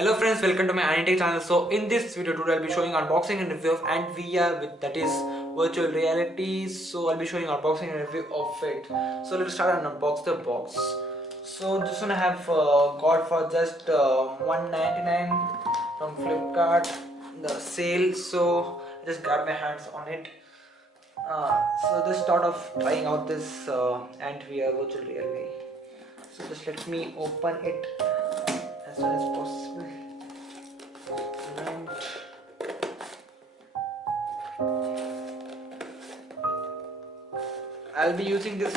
Hello friends, welcome to my AniTech channel. So in this video today I'll be showing unboxing and review of AntVr that is virtual reality. So I'll be showing unboxing and review of it. So let's start and unbox the box. So this one I have got for just $1.99 from Flipkart, the sale. So I just got my hands on it. So just start of trying out this AntVr virtual reality. So just let me open it as soon as possible. And I'll be using this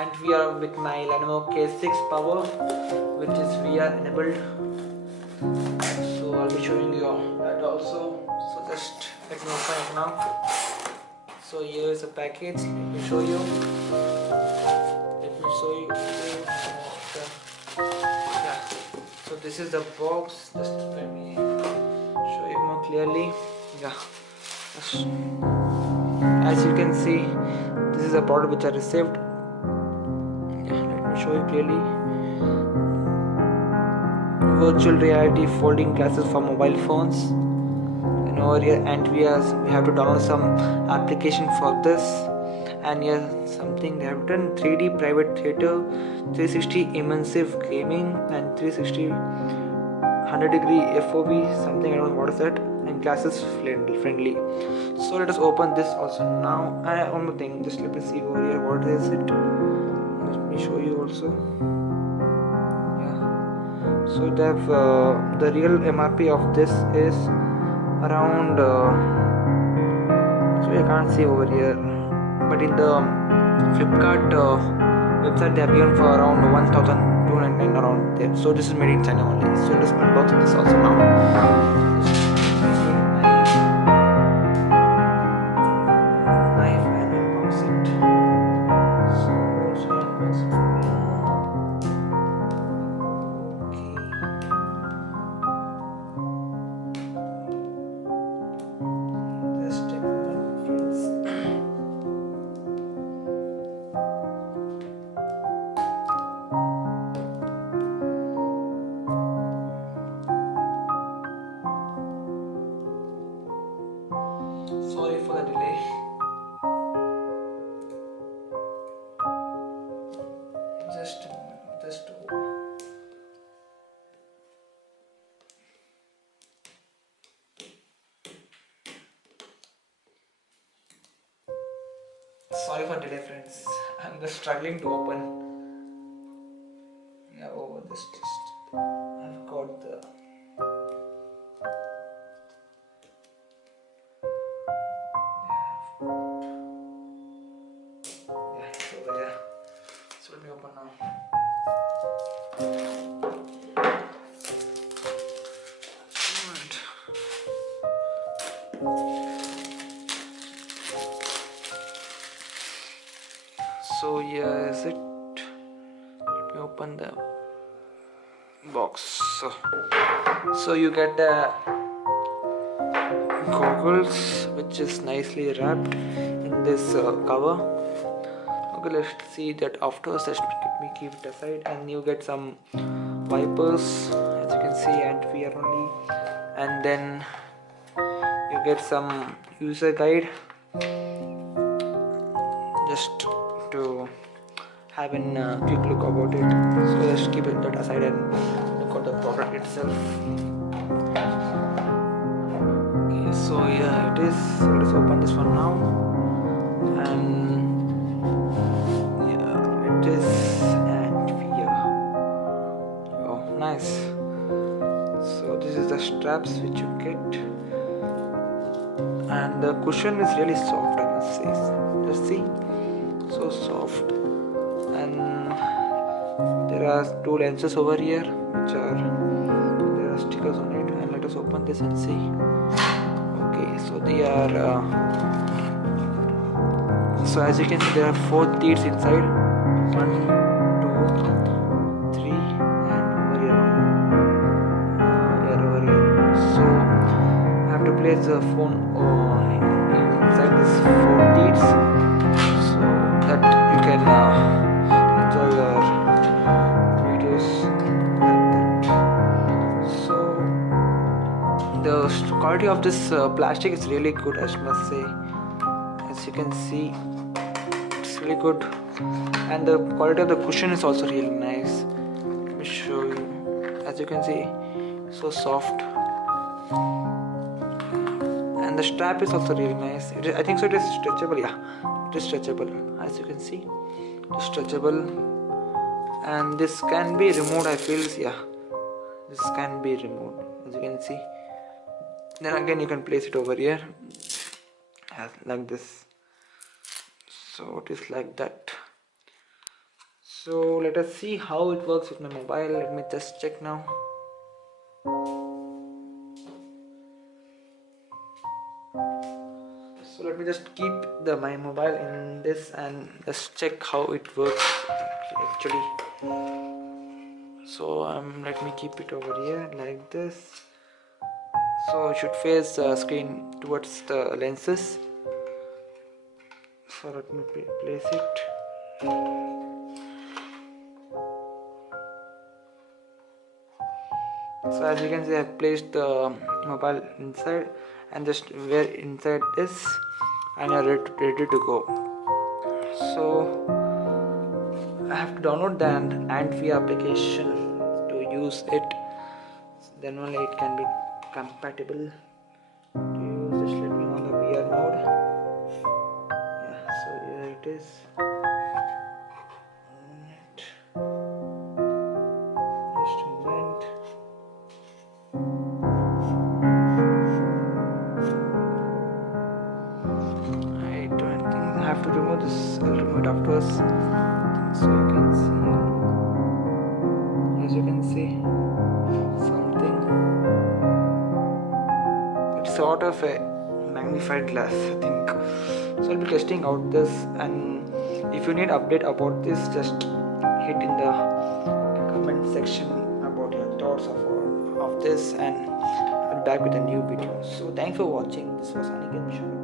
AntVr with my Lenovo K6 power, which is VR enabled. So I'll be showing you that also. So just let me open it now. So here is a package. Let me show you. Yeah. So this is the box. Just let me show you more clearly. Yeah. As you can see, this is a product which I received. Yeah, let me show you clearly. Virtual reality folding glasses for mobile phones. And over here, AntVr, we have to download some application for this. And here something they have done: 3D private theater, 360 immersive gaming, and 360 100-degree FOV, something I don't know what is that, and glasses friendly. So let us open this also now. And one more thing, just let me see over here what is it. Let me show you also. Yeah. So they have the real MRP of this is around. So I can't see over here. But in the Flipkart website they have given for around 1,299 around there. So this is made in China only. So let's unbox this also now. Knife and unbox it. So unbox it for you. Okay. Just take a moment, friends. Sorry for the delay. Just a moment. Just a moment. Sorry for delay, friends. I'm just struggling to open. Yeah, over this test. I've got the. Yeah, it's over here. So let me open now. And so here is it. Let me open the box. So you get the goggles, which is nicely wrapped in this cover. Okay, let's see that after. Let me keep it aside, and you get some wipers, as you can see, and we are only, and then you get some user guide, just to have a quick look about it. So let's keep it that aside and look at the product itself. Okay, so yeah, it is. So let's open this one now, and yeah, it is AntVr. Oh, nice. So this is the straps which you get, and the cushion is really soft, I must say. Let's see, so soft. And there are two lenses over here, which are, there are stickers on it. And let us open this and see. Okay, so they are so as you can see, there are 4 teeth inside. 1, 2, 3, and over here. So I have to place the phone inside this 4 teeth, so that you can enjoy your videos like that. quality of this plastic is really good, I must say. As you can see, it's really good, and the quality of the cushion is also really nice. Let me show you. As you can see, so soft, and the strap is also really nice. I think so. It is stretchable. Yeah, it is stretchable. As you can see, it's stretchable, and this can be removed. I feel, yeah, this can be removed. As you can see. Then again, you can place it over here, like this. So it is like that. So let us see how it works with my mobile. Let me just check now. So let me just keep my mobile in this and just check how it works actually. So let me keep it over here like this. So it should face the screen towards the lenses. So let me place it. So as you can see, I have placed the mobile inside, and just where inside this, and you are ready to go. So I have to download the AntVr application to use it. Then only it can be compatible to use. Just let me on the VR mode. Yeah, so here it is. Just a moment. I don't think I have to remove this. I'll remove it afterwards. So you can see, as you can see, something. It's sort of a magnified glass, I think. So I'll be testing out this, and if you need update about this, just hit in the comment section about your thoughts of this, and I'll be back with a new video. So thanks for watching. This was AniTech.